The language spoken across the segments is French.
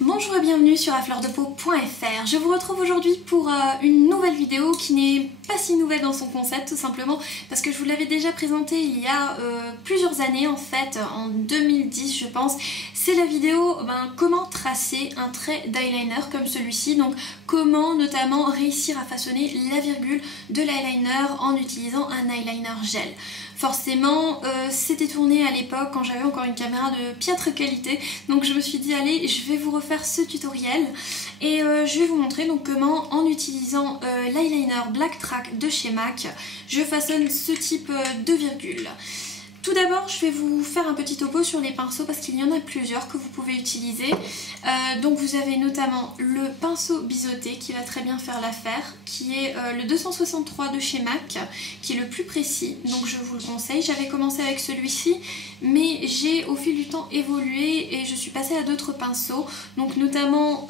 Bonjour et bienvenue sur afleurdepeau.fr. Je vous retrouve aujourd'hui pour une nouvelle vidéo qui n'est pas si nouvelle dans son concept, tout simplement parce que je vous l'avais déjà présenté il y a plusieurs années, en fait, en 2010 je pense. C'est la vidéo comment tracer un trait d'eyeliner comme celui-ci, donc comment notamment réussir à façonner la virgule de l'eyeliner en utilisant un eyeliner gel. Forcément, c'était tourné à l'époque quand j'avais encore une caméra de piètre qualité, donc je me suis dit allez, je vais vous refaire ce tutoriel et je vais vous montrer donc comment en utilisant l'eyeliner Black Track de chez MAC, je façonne ce type de virgule. Tout d'abord, je vais vous faire un petit topo sur les pinceaux parce qu'il y en a plusieurs que vous pouvez utiliser. Donc vous avez notamment le pinceau biseauté qui va très bien faire l'affaire, qui est le 263 de chez MAC, qui est le plus précis, donc je vous le conseille. J'avais commencé avec celui-ci, mais j'ai au fil du temps évolué et je suis passée à d'autres pinceaux, donc notamment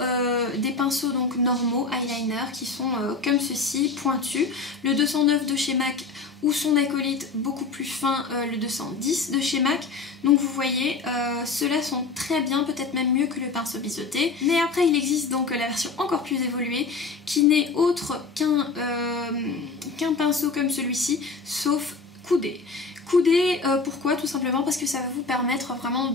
des pinceaux donc normaux, eyeliner, qui sont comme ceci, pointus. Le 209 de chez MAC ou son acolyte beaucoup plus fin, le 210 de chez MAC. Donc vous voyez, ceux-là sont très bien, peut-être même mieux que le pinceau biseauté. Mais après il existe donc la version encore plus évoluée qui n'est autre qu'un pinceau comme celui-ci, sauf coudé. Coudé, pourquoi? Tout simplement parce que ça va vous permettre vraiment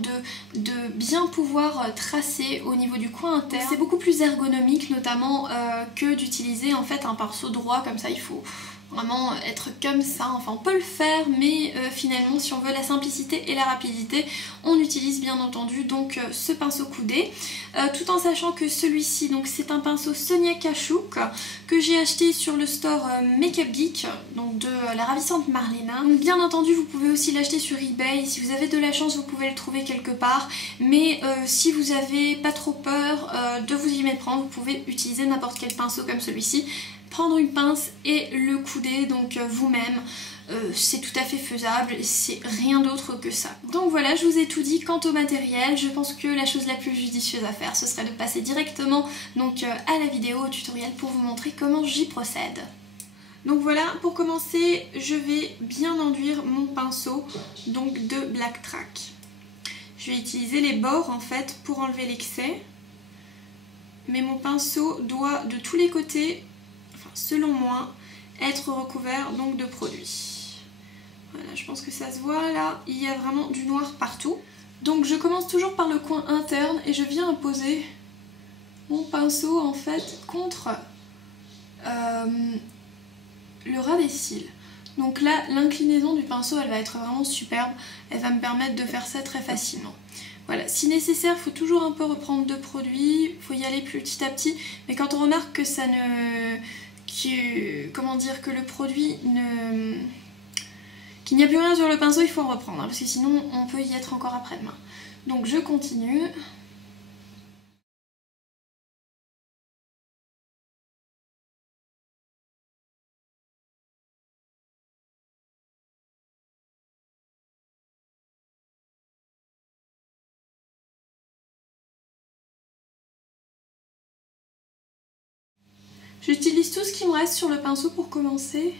de bien pouvoir tracer au niveau du coin interne. C'est beaucoup plus ergonomique notamment que d'utiliser en fait un pinceau droit comme ça. Il faut vraiment être comme ça, enfin on peut le faire, mais finalement si on veut la simplicité et la rapidité, on utilise bien entendu donc ce pinceau coudé, tout en sachant que celui-ci donc c'est un pinceau Sonia Kashuk que j'ai acheté sur le store Make Up Geek, donc de la ravissante Marlena. Donc, bien entendu vous pouvez aussi l'acheter sur eBay, si vous avez de la chance vous pouvez le trouver quelque part, mais si vous avez pas trop peur de vous y méprendre, vous pouvez utiliser n'importe quel pinceau comme celui-ci, prendre une pince et le couder donc vous-même, c'est tout à fait faisable, c'est rien d'autre que ça. Donc voilà, je vous ai tout dit quant au matériel. Je pense que la chose la plus judicieuse à faire ce serait de passer directement donc à la vidéo, au tutoriel, pour vous montrer comment j'y procède. Donc voilà, pour commencer je vais bien enduire mon pinceau donc de Black Track. Je vais utiliser les bords en fait pour enlever l'excès, mais mon pinceau doit de tous les côtés, selon moi, être recouvert donc de produit. Voilà, je pense que ça se voit là, il y a vraiment du noir partout. Donc je commence toujours par le coin interne et je viens poser mon pinceau en fait contre le ras des cils. Donc là, l'inclinaison du pinceau, elle va être vraiment superbe, elle va me permettre de faire ça très facilement. Voilà, si nécessaire, il faut toujours un peu reprendre de produit, il faut y aller petit à petit, mais quand on remarque que ça ne... que le produit qu'il n'y a plus rien sur le pinceau, il faut en reprendre, hein, parce que sinon on peut y être encore après-demain. Donc je continue. J'utilise tout ce qui me reste sur le pinceau pour commencer.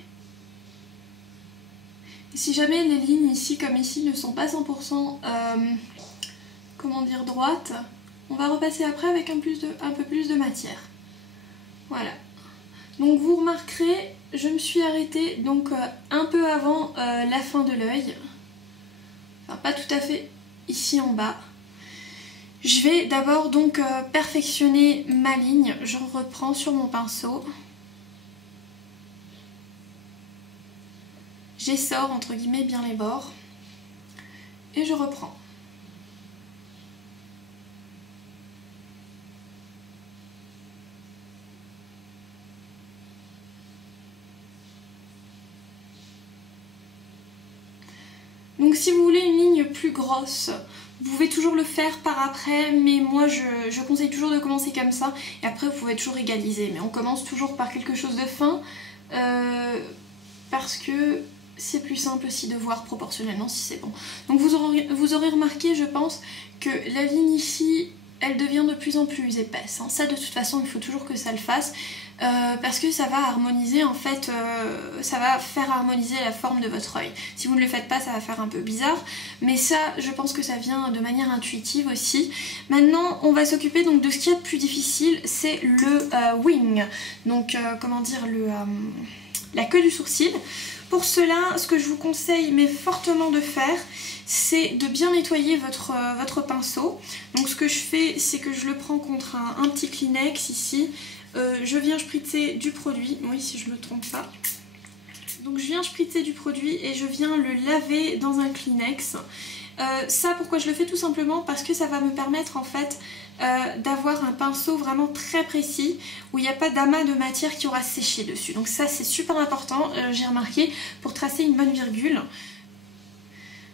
Et si jamais les lignes ici comme ici ne sont pas 100% comment dire, droites, on va repasser après avec un peu plus de matière. Voilà. Donc vous remarquerez, je me suis arrêtée donc un peu avant la fin de l'œil. Enfin pas tout à fait ici en bas. Je vais d'abord donc perfectionner ma ligne, je reprends sur mon pinceau. J'essore entre guillemets bien les bords et je reprends. Donc si vous voulez une ligne plus grosse, vous pouvez toujours le faire par après, mais moi je conseille toujours de commencer comme ça et après vous pouvez toujours égaliser. Mais on commence toujours par quelque chose de fin parce que c'est plus simple aussi de voir proportionnellement si c'est bon. Donc vous aurez remarqué, je pense, que la ligne ici, elle devient de plus en plus épaisse. Ça de toute façon il faut toujours que ça le fasse. parce que ça va harmoniser en fait, ça va faire harmoniser la forme de votre œil. Si vous ne le faites pas, ça va faire un peu bizarre, mais ça je pense que ça vient de manière intuitive aussi. Maintenant on va s'occuper donc de ce qui est le plus difficile, c'est le wing, donc comment dire, la queue du sourcil. Pour cela, ce que je vous conseille mais fortement de faire, c'est de bien nettoyer votre pinceau. Donc ce que je fais, c'est que je le prends contre un petit Kleenex ici. Je viens spritzer du produit, oui si je ne me trompe pas. Donc je viens spritzer du produit et je viens le laver dans un Kleenex. Ça, pourquoi je le fais? Tout simplement parce que ça va me permettre en fait d'avoir un pinceau vraiment très précis où il n'y a pas d'amas de matière qui aura séché dessus. Donc ça c'est super important, j'ai remarqué, pour tracer une bonne virgule.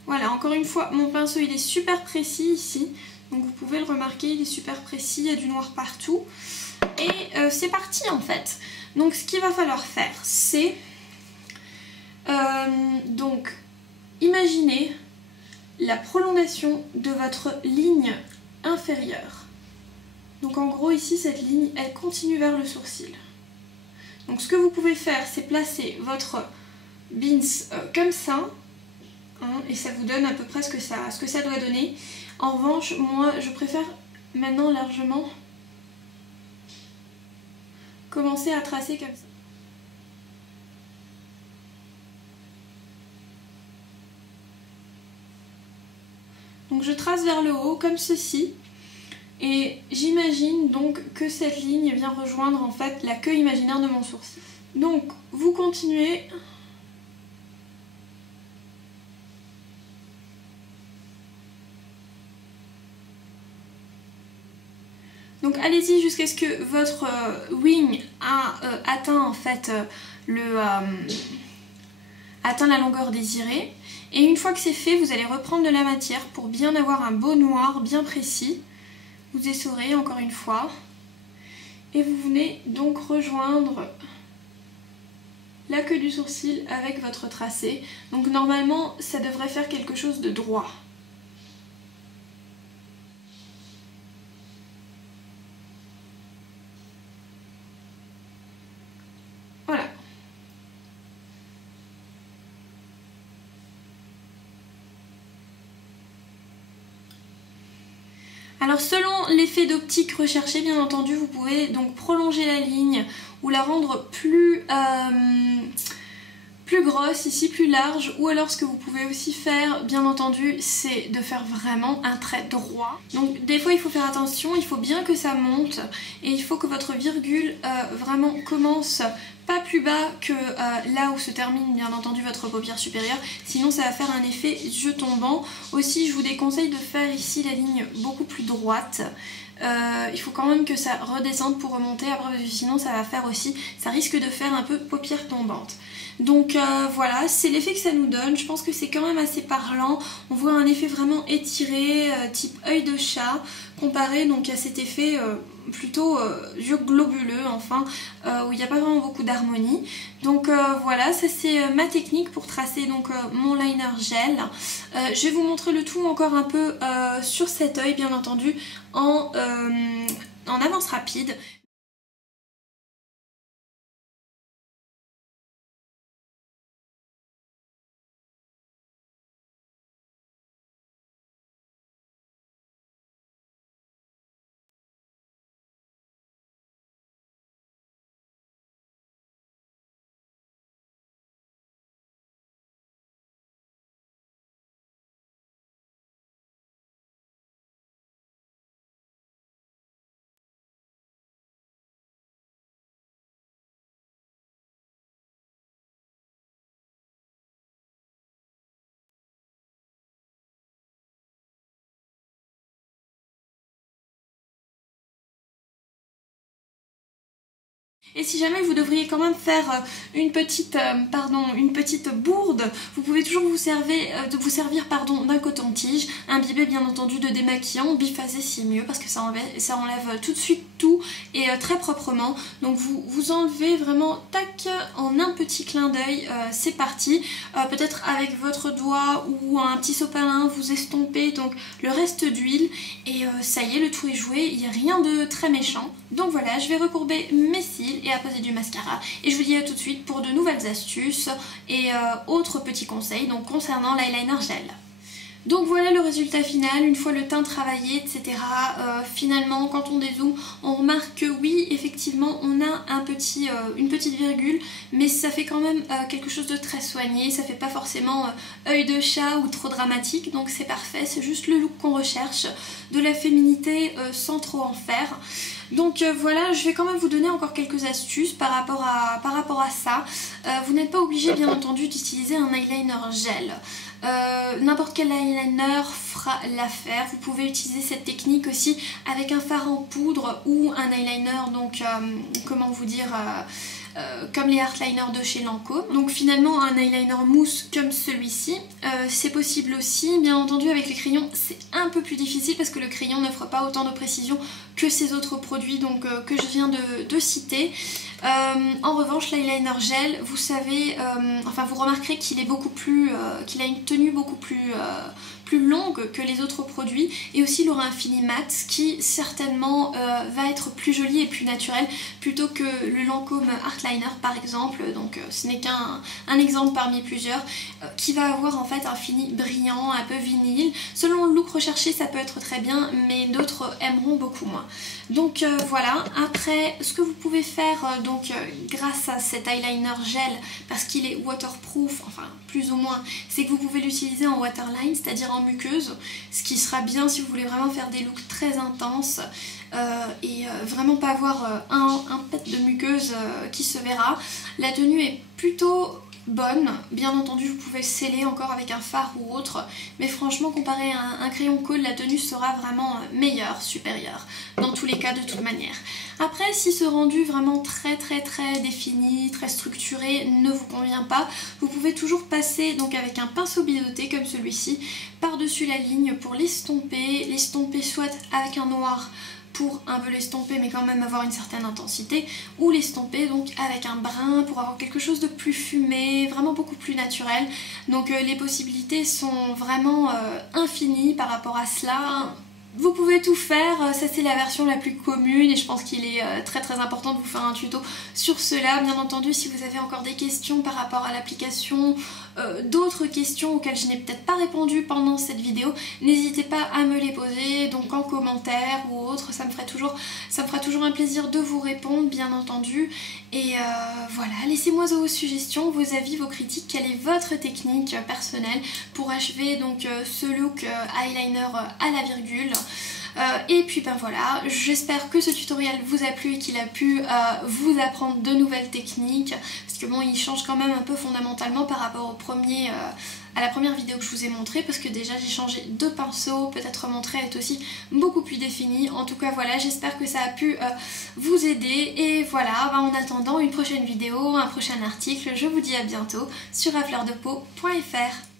Voilà, encore une fois, mon pinceau il est super précis ici. Donc vous pouvez le remarquer, il est super précis, il y a du noir partout. Et c'est parti en fait. Donc ce qu'il va falloir faire, c'est donc imaginez la prolongation de votre ligne inférieure. Donc en gros ici cette ligne elle continue vers le sourcil. Donc ce que vous pouvez faire, c'est placer votre bins comme ça, hein, et ça vous donne à peu près ce que ça doit donner. En revanche, moi je préfère maintenant largement commencer à tracer comme ça. Donc je trace vers le haut comme ceci. Et j'imagine donc que cette ligne vient rejoindre en fait la queue imaginaire de mon sourcil. Donc vous continuez. Donc allez-y jusqu'à ce que votre wing a atteint en fait atteint la longueur désirée. Et une fois que c'est fait, vous allez reprendre de la matière pour bien avoir un beau noir bien précis. Vous essorez encore une fois. Et vous venez donc rejoindre la queue du sourcil avec votre tracé. Donc normalement, ça devrait faire quelque chose de droit. Voilà. Alors selon l'effet d'optique recherché, bien entendu, vous pouvez donc prolonger la ligne ou la rendre plus grosse, ici plus large, ou alors ce que vous pouvez aussi faire, bien entendu, c'est de faire vraiment un trait droit. Donc des fois il faut faire attention, il faut bien que ça monte et il faut que votre virgule vraiment commence pas plus bas que là où se termine bien entendu votre paupière supérieure, sinon ça va faire un effet jeu tombant. Aussi je vous déconseille de faire ici la ligne beaucoup plus droite. Il faut quand même que ça redescende pour remonter après, parce que sinon ça va faire aussi, ça risque de faire un peu paupière tombante. Donc voilà, c'est l'effet que ça nous donne. Je pense que c'est quand même assez parlant. On voit un effet vraiment étiré, type œil de chat, comparé donc à cet effet plutôt yeux globuleux, enfin, où il n'y a pas vraiment beaucoup d'harmonie. Donc voilà, ça c'est ma technique pour tracer donc mon liner gel. Je vais vous montrer le tout encore un peu sur cet œil, bien entendu, en avance rapide. Et si jamais vous devriez quand même faire une petite bourde, vous pouvez toujours vous servir d'un coton-tige, imbibé bien entendu de démaquillant, biphasé c'est mieux parce que ça enlève tout de suite tout et très proprement. Donc vous enlevez vraiment tac en un petit clin d'œil, c'est parti. Peut-être avec votre doigt ou un petit sopalin vous estompez donc le reste d'huile et ça y est, le tout est joué, il n'y a rien de très méchant. Donc voilà, je vais recourber mes cils et à poser du mascara. Et je vous dis à tout de suite pour de nouvelles astuces et autres petits conseils donc concernant l'eyeliner gel. Donc voilà le résultat final, une fois le teint travaillé, etc. Finalement, quand on dézoome, on remarque que oui, effectivement, on a une petite virgule, mais ça fait quand même quelque chose de très soigné, ça fait pas forcément œil de chat ou trop dramatique, donc c'est parfait, c'est juste le look qu'on recherche, de la féminité sans trop en faire. Donc voilà, je vais quand même vous donner encore quelques astuces par rapport à ça. Vous n'êtes pas obligé bien entendu d'utiliser un eyeliner gel. N'importe quel eyeliner fera l'affaire. Vous pouvez utiliser cette technique aussi avec un fard en poudre ou un eyeliner, donc comment vous dire, comme les Heartliners de chez Lancôme. Donc finalement un eyeliner mousse comme celui-ci, c'est possible aussi. Bien entendu avec les crayons c'est un peu plus difficile parce que le crayon n'offre pas autant de précision que ces autres produits donc, que je viens de citer. En revanche l'eyeliner gel, vous savez, enfin vous remarquerez qu'il est beaucoup plus, qu'il a une tenue beaucoup plus longue que les autres produits, et aussi il aura un fini mat qui certainement va être plus joli et plus naturel plutôt que le Lancôme Heartliner par exemple, donc ce n'est qu'un exemple parmi plusieurs, qui va avoir en fait un fini brillant, un peu vinyle. Selon le look recherché ça peut être très bien, mais d'autres aimeront beaucoup moins. Donc voilà, après ce que vous pouvez faire donc grâce à cet eyeliner gel, parce qu'il est waterproof, enfin plus ou moins, c'est que vous pouvez l'utiliser en waterline, c'est-à-dire en muqueuse, ce qui sera bien si vous voulez vraiment faire des looks très intenses et vraiment pas avoir un pet de muqueuse qui se verra. La tenue est plutôt bonne, bien entendu vous pouvez le sceller encore avec un fard ou autre, mais franchement comparé à un crayon colle, la tenue sera vraiment meilleure, supérieure, dans tous les cas de toute manière. Après si ce rendu vraiment très défini, très structuré ne vous convient pas, vous pouvez toujours passer donc avec un pinceau biseauté comme celui-ci par-dessus la ligne pour l'estomper soit avec un noir pour un peu l'estomper mais quand même avoir une certaine intensité, ou l'estomper donc avec un brun pour avoir quelque chose de plus fumé, vraiment beaucoup plus naturel. Donc les possibilités sont vraiment infinies par rapport à cela. Vous pouvez tout faire, ça c'est la version la plus commune et je pense qu'il est très important de vous faire un tuto sur cela. Bien entendu si vous avez encore des questions par rapport à l'application, d'autres questions auxquelles je n'ai peut-être pas répondu pendant cette vidéo, n'hésitez pas à me les poser donc en commentaire ou autre, ça me fera toujours un plaisir de vous répondre bien entendu. Et voilà, laissez-moi vos suggestions, vos avis, vos critiques, quelle est votre technique personnelle pour achever donc ce look eyeliner à la virgule. Et puis ben voilà, j'espère que ce tutoriel vous a plu et qu'il a pu vous apprendre de nouvelles techniques, parce que bon il change quand même un peu fondamentalement par rapport au à la première vidéo que je vous ai montré, parce que déjà j'ai changé de pinceau, peut-être mon trait est aussi beaucoup plus défini. En tout cas voilà, j'espère que ça a pu vous aider, et voilà, ben, en attendant une prochaine vidéo, un prochain article, je vous dis à bientôt sur afleurdepeau.fr.